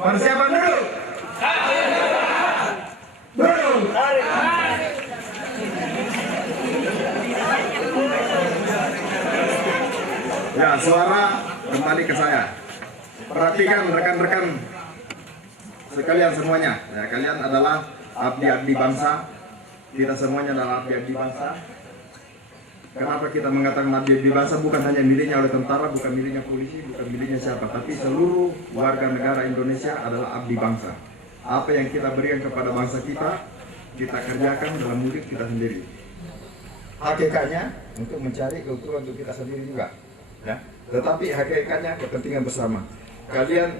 Persiapan dulu. Dulu. Ya, suara kembali ke saya. Perhatikan rekan-rekan sekalian semuanya. Ya, kalian adalah abdi-abdi bangsa. Kita semuanya adalah abdi-abdi bangsa. Kenapa kita mengatakan abdi-abdi bangsa? Bukan hanya miliknya oleh tentara, bukan miliknya polisi, bukan miliknya siapa, tapi seluruh warga negara Indonesia adalah abdi bangsa. Apa yang kita berikan kepada bangsa kita kerjakan dalam murid kita sendiri. Hakikatnya untuk mencari keuntungan untuk kita sendiri juga, ya. Tetapi hakikatnya kepentingan bersama. Kalian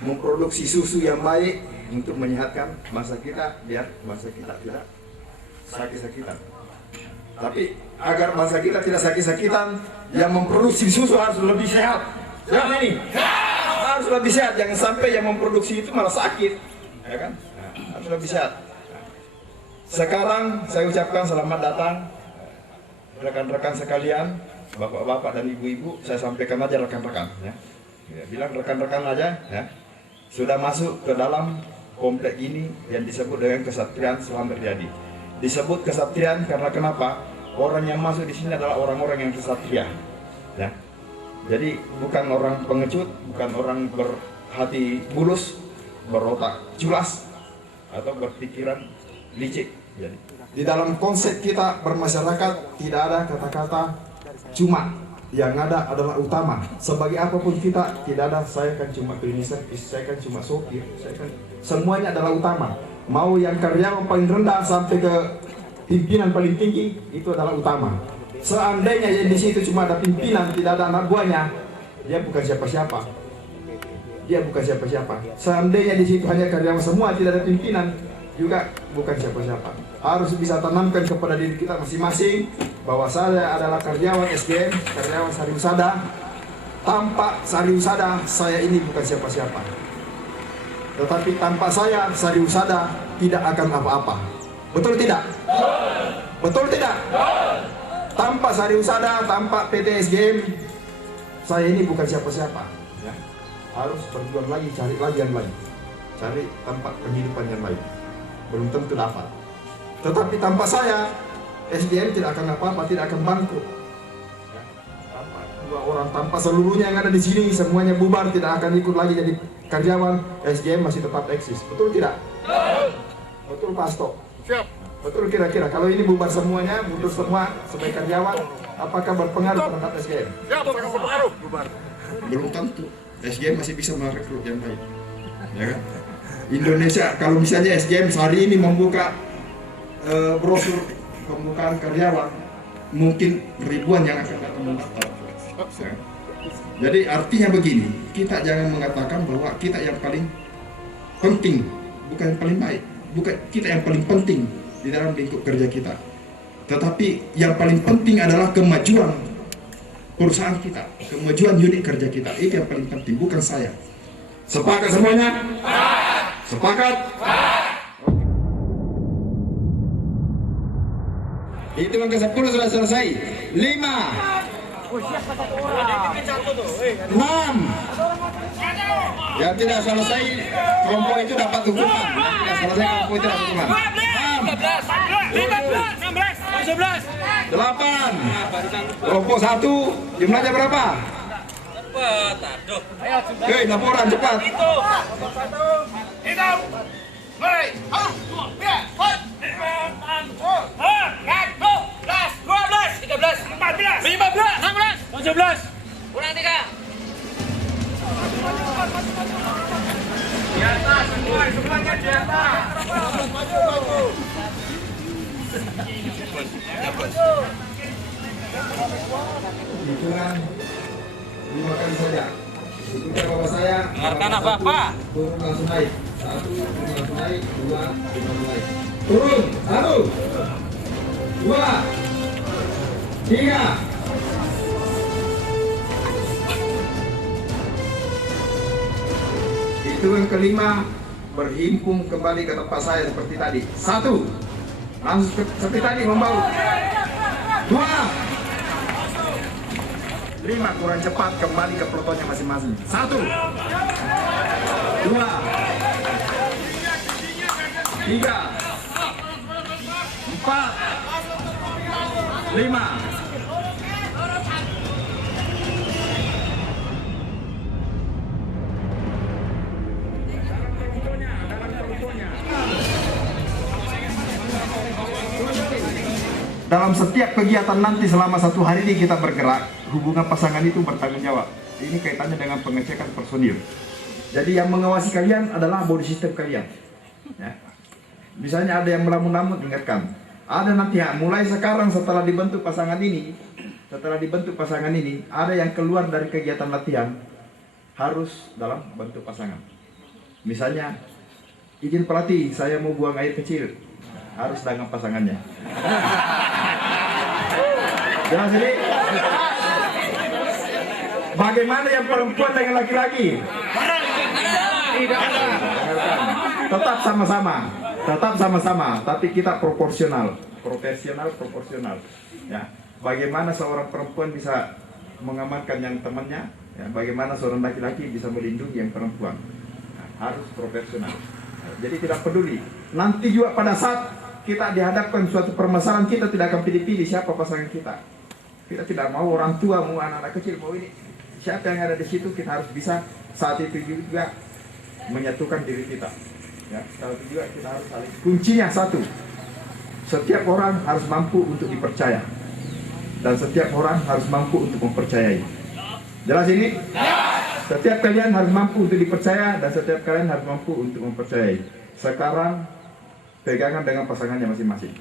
memproduksi susu yang baik untuk menyehatkan bangsa kita, biar bangsa kita tidak sakit-sakitan. Tapi agar bangsa kita tidak sakit-sakitan, yang memproduksi susu harus lebih sehat. Sehat ini? Harus lebih sehat. Jangan sampai yang memproduksi itu malah sakit, ya kan? Harus lebih sehat. Sekarang saya ucapkan selamat datang rekan-rekan sekalian, bapak-bapak dan ibu-ibu. Saya sampaikan aja rekan-rekan, ya. Bilang rekan-rekan aja, ya. Sudah masuk ke dalam komplek ini yang disebut dengan Kesatrian Selamat Riyadi. Disebut kesatrian karena kenapa? Orang yang masuk di sini adalah orang-orang yang kesatria, ya. Jadi bukan orang pengecut, bukan orang berhati bulus, berotak culas, atau berpikiran licik. Jadi di dalam konsep kita bermasyarakat tidak ada kata-kata cuma, yang ada adalah utama. Sebagai apapun kita tidak ada saya kan cuma cleaning service, saya kan cuma sopir, saya kan semuanya adalah utama. Mau yang karyawan paling rendah sampai ke pimpinan paling tinggi itu adalah utama. Seandainya yang di situ cuma ada pimpinan, tidak ada anak buahnya, dia bukan siapa-siapa. Dia bukan siapa-siapa. Seandainya di situ hanya karyawan semua, tidak ada pimpinan, juga bukan siapa-siapa. Harus bisa tanamkan kepada diri kita masing-masing bahwa saya adalah karyawan SDM, karyawan Sariusada. Tanpa Sariusada, saya ini bukan siapa-siapa. Tetapi tanpa saya, Sariusada tidak akan apa-apa. Betul tidak? Betul tidak? Tanpa Sariusada, tanpa PT SGM, saya ini bukan siapa-siapa, ya. Harus berjuang lagi, cari lagi yang lain, cari tempat penghidupan yang lain. Belum tentu dapat. Tetapi tanpa saya, SGM tidak akan apa-apa, tidak akan bangkrut. Ya. Tanpa dua orang, tanpa seluruhnya yang ada di sini, semuanya bubar, tidak akan ikut lagi jadi karyawan, SGM masih tetap eksis. Betul tidak? Betul Pak Asto? Siap. Betul kira-kira kalau ini bubar semuanya, mundur semua sebagai karyawan, apakah berpengaruh terhadap SGM? Siap, sangat berpengaruh. Bubar. Belum tentu. SGM masih bisa merekrut yang baik, ya kan? Indonesia kalau misalnya SGM hari ini membuka brosur pembukaan karyawan, mungkin ribuan yang akan datang mendaftar. Ya. Jadi artinya begini, kita jangan mengatakan bahwa kita yang paling penting, bukan yang paling baik, bukan kita yang paling penting di dalam lingkup kerja kita. Tetapi yang paling penting adalah kemajuan perusahaan kita, kemajuan unit kerja kita. Itu yang paling penting, bukan saya. Sepakat semuanya? Sepakat? Hitungan ke-10 sudah selesai. 5 6 yang tidak selesai kelompok itu dapat hukuman. Yang tidak selesai kelompok itu dapat hukuman. 8 kelompok 1 jumlahnya berapa? Hei, laporan cepat. Hitung. Mulai. 17. Kurang 3. Di atas semua, semuanya di atas. hitungan 5 kali saja. Ikuti bapak saya. Dengarkan Bapak. Turun langsung naik. 1, langsung naik. 2, langsung naik. Turun. 1, 2, 3. Hitungan kelima, berhimpun kembali ke tempat saya seperti tadi. 1, langsung seperti tadi membaut. 2, 5, kurang cepat kembali ke pelotonnya masing-masing. 1, 2, 3, 4, 5. Dalam setiap kegiatan nanti selama 1 hari ini kita bergerak, hubungan pasangan itu bertanggung jawab. Ini kaitannya dengan pengecekan personil. Jadi yang mengawasi kalian adalah body system kalian. Ya. Misalnya ada yang melamun-lamun, ingatkan. Ada nanti mulai sekarang setelah dibentuk pasangan ini, ada yang keluar dari kegiatan latihan harus dalam bentuk pasangan. Misalnya, izin pelatih, saya mau buang air kecil, harus dengan pasangannya. Jelas ini? Bagaimana yang perempuan dengan laki-laki? Tetap sama-sama, tapi kita proporsional. Ya. Bagaimana seorang perempuan bisa mengamankan yang temannya? Ya. Bagaimana seorang laki-laki bisa melindungi yang perempuan? Nah, harus proporsional. Jadi tidak peduli. Nanti juga pada saat kita dihadapkan suatu permasalahan, kita tidak akan pilih-pilih siapa pasangan kita. Kita tidak mau orang tua, mau anak-anak kecil, mau ini. Siapa yang ada di situ, kita harus bisa saat itu juga menyatukan diri kita. Ya, saat itu juga kita harus saling. Kuncinya satu, setiap orang harus mampu untuk dipercaya. Dan setiap orang harus mampu untuk mempercayai. Jelas ini? Setiap kalian harus mampu untuk dipercaya, dan setiap kalian harus mampu untuk mempercayai. Sekarang, pegangan dengan pasangannya masing-masing.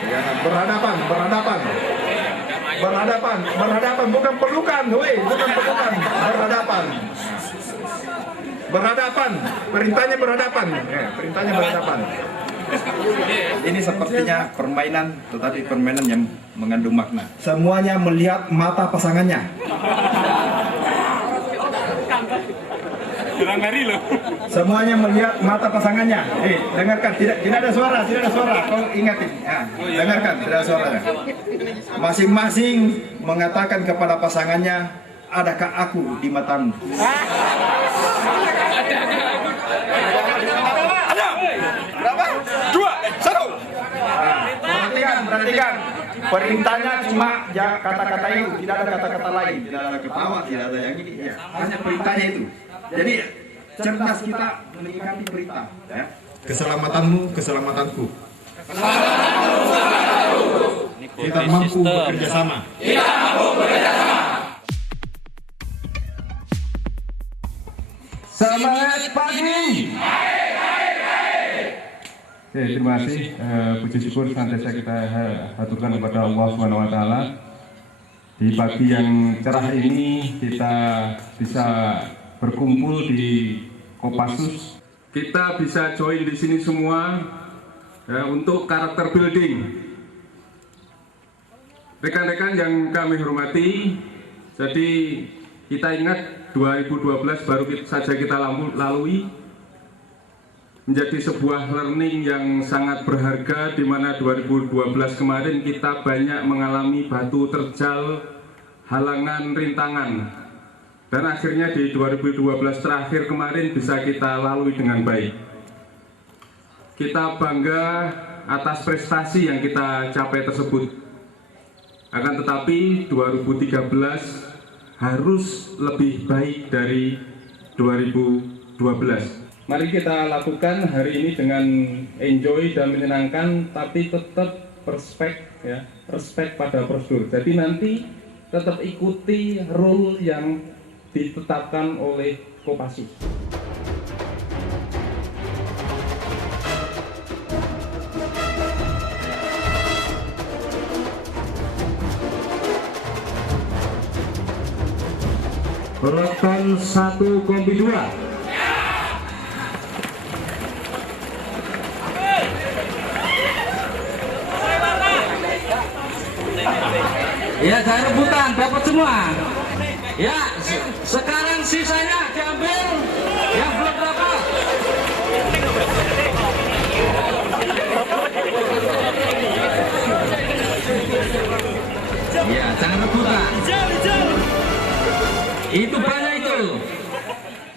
Pegangan, berhadapan, bukan pelukan, berhadapan, perintahnya berhadapan. Ini sepertinya permainan, tetapi permainan yang mengandung makna. Semuanya melihat mata pasangannya. Semuanya melihat mata pasangannya. Dengarkan, tidak ada suara. Kau ingatin. Ya, dengarkan, tidak ada suaranya. Masing-masing mengatakan kepada pasangannya, adakah aku di matamu? Ada. Berapa? 2, 1. Perhatikan. Perintahnya cuma kata-kata itu, tidak ada kata-kata lain, tidak ada ketawa, tidak ada yang ini. Ya. Hanya perintahnya itu. Jadi cerdas kita menikmati perintah. Ya. Keselamatanmu, keselamatanku. Kita mampu bekerja sama. Semangat pagi. Oke, terima kasih. Puji syukur senantiasa kita haturkan kepada Allah SWT. Di pagi yang cerah ini kita bisa berkumpul di Kopassus. Kita bisa join di sini semua ya, untuk karakter building. Rekan-rekan yang kami hormati, jadi kita ingat 2012 baru saja kita lalui, menjadi sebuah learning yang sangat berharga, di mana 2012 kemarin kita banyak mengalami batu terjal, halangan, rintangan. Dan akhirnya di 2012 terakhir kemarin bisa kita lalui dengan baik. Kita bangga atas prestasi yang kita capai tersebut. Akan tetapi 2013 harus lebih baik dari 2012. Mari kita lakukan hari ini dengan enjoy dan menyenangkan, tapi tetap respect pada prosedur. Jadi nanti tetap ikuti rule yang ditetapkan oleh Kopassus. Peloton 1 Kombi 2. Ya, jangan rebutan, dapat semua. Ya, sekarang sisanya diambil yang belum dapat. Ya, jangan rebutan. Itu banyak itu.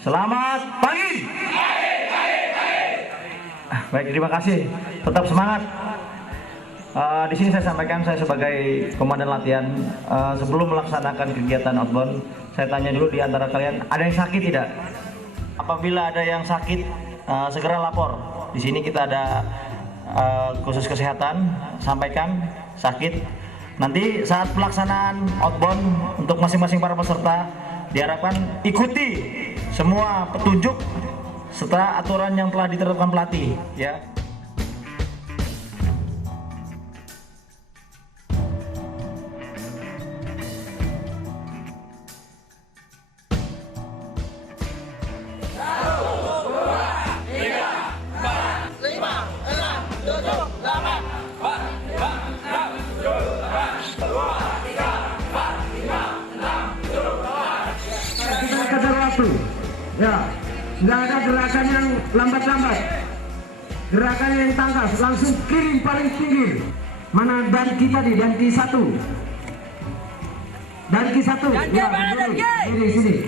Selamat pagi. Baik, terima kasih. Tetap semangat. Di sini saya sampaikan, saya sebagai komandan latihan, sebelum melaksanakan kegiatan outbound, saya tanya dulu di antara kalian, ada yang sakit tidak? Apabila ada yang sakit, segera lapor. Di sini kita ada khusus kesehatan, sampaikan sakit. Nanti saat pelaksanaan outbound untuk masing-masing para peserta, diharapkan ikuti semua petunjuk serta aturan yang telah ditetapkan pelatih, ya. Ya, nggak ada gerakan yang lambat-lambat, gerakan yang tangkas, langsung kirim paling pinggir. Mana danki tadi, danki 1, danki 1, ya, sini.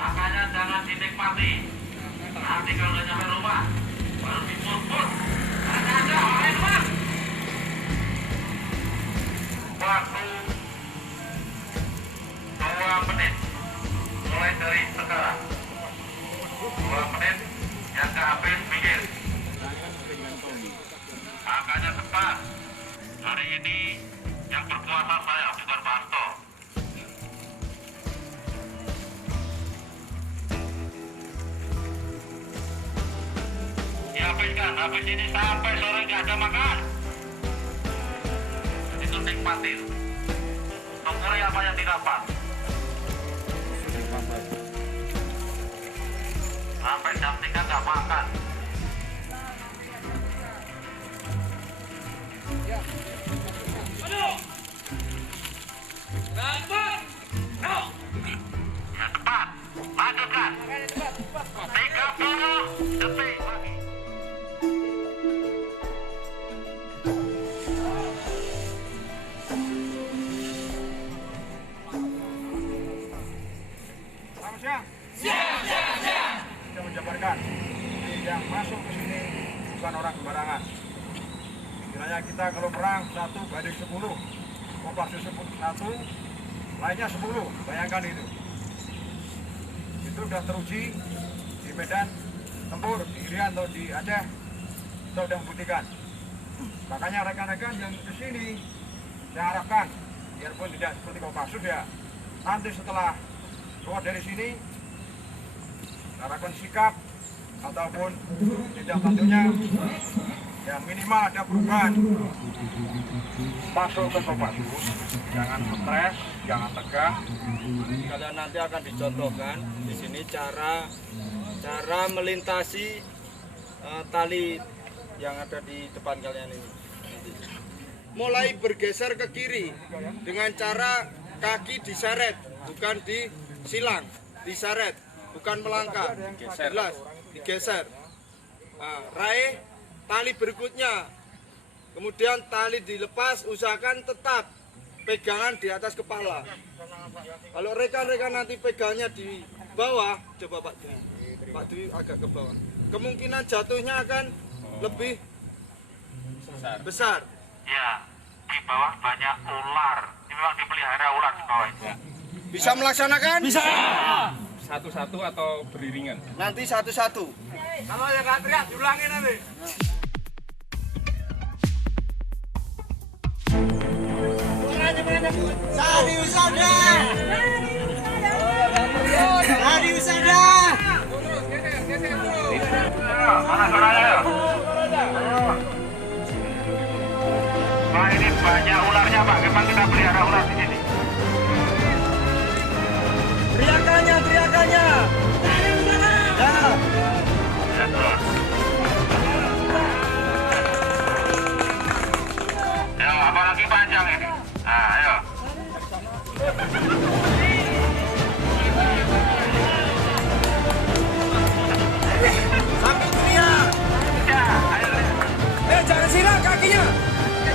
Makanya jangan dinikmati. Nanti kalau udah sampai rumah baru dipur-pur. Ada orang luar. Waktu 2 menit mulai dari sekarang. 2 menit yang ke habis pinggir. Makanya cepat. Hari ini yang berkuasa saya, bukan Pak Hasto. Dihabiskan, habis ini sampai sore nggak ada makan. Itu nikmatin. Syukuri apa yang didapat. Sampai jam 3 nggak makan. Ya cepat, lanjutkan. 30 detik lagi. Kita menjabarkan yang masuk ke sini bukan orang sembarangan. Kiranya kita kalau perang 1 banding 10, Kopassus 1, lainnya 10, bayangkan itu. Itu sudah teruji di medan tempur, di Irian atau di Aceh, kita sudah membuktikan. Makanya rekan-rekan yang ke sini, saya harapkan, biarpun tidak seperti Kopassus ya, nanti setelah keluar dari sini, harapkan sikap ataupun tindak lanjutnya yang minimal ada perubahan. Masuk ke Kopassus, jangan stres, jangan tegang. Kalian nanti akan dicontohkan di sini cara melintasi tali yang ada di depan kalian ini. Mulai bergeser ke kiri dengan cara kaki diseret, bukan disilang, diseret, bukan melangkah, jelas digeser. Nah, raih tali berikutnya, kemudian tali dilepas, usahakan tetap pegangan di atas kepala. Kalau rekan-rekan nanti pegangnya di bawah, coba Pak Dwi agak ke bawah, kemungkinan jatuhnya akan lebih Besar. Ya, di bawah banyak ular. Ini memang dipelihara ular di bawah ini. Bisa melaksanakan? Bisa. Satu-satu atau beriringan? Nanti satu-satu. Kalau yang nggak teriak, diulangin nanti. Sari Usada. Sari Usada. Mana suaranya? Pak, ini banyak ularnya Pak. Memang kita pelihara ular di sini. Teriakannya. Ya. Ya, terus. Ya, apalagi panjang ini. Nah, ayo. Sambil teriak. Ya, ayo. Jangan silang kakinya.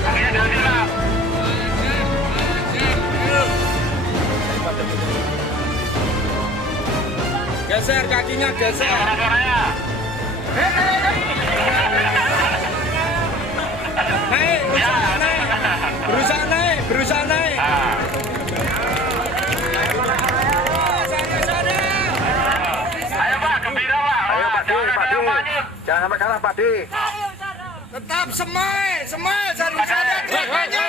Kakinya jangan silang. Geser kakinya, geser. Suara-suaranya. Naik, berusaha naik. Ayo Pak, gembira Pak. Ayo Pak D. Jangan sampai kalah Pak D. Tetap semai, Sari Usada teriakannya.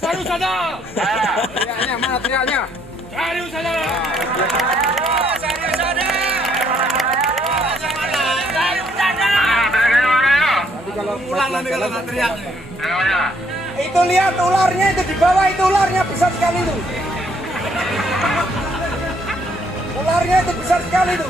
Cari Usada. Teriaknya mana teriaknya? Cari Usada. Sari Usada. Ulang nanti kalau nggak teriak. Itu lihat ularnya itu di bawah, itu ularnya besar sekali itu. Ularnya itu besar sekali itu.